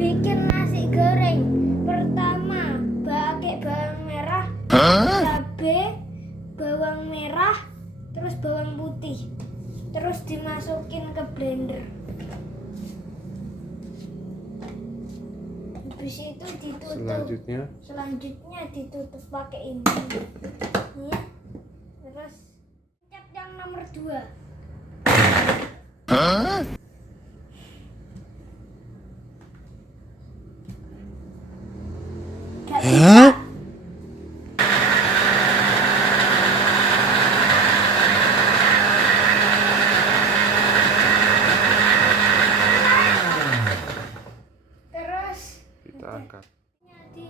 bikin nasi goreng. Pertama, pakai bawang merah, cabai, bawang merah, terus bawang putih. Terus dimasukin ke blender. Habis itu ditutup. Selanjutnya ditutup pakai ini. Terus pencet yang nomor 2. Gak bisa. Terus Kita angkat. di